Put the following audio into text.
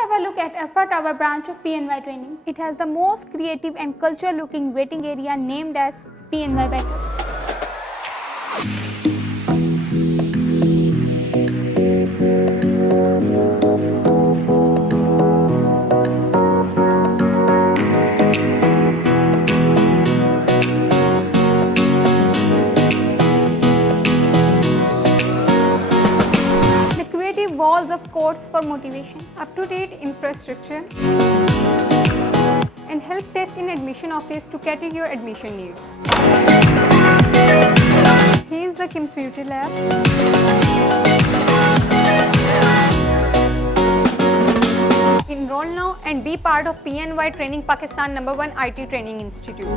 have a look at Arfa Tower branch of PNY Trainings. It has the most creative and cultural looking waiting area named as PNY Better. Walls of courts for motivation, up-to-date infrastructure, and help desk in admission office to cater your admission needs. Here is the computer lab. Enroll now and be part of PNY Training Pakistan #1 IT Training Institute.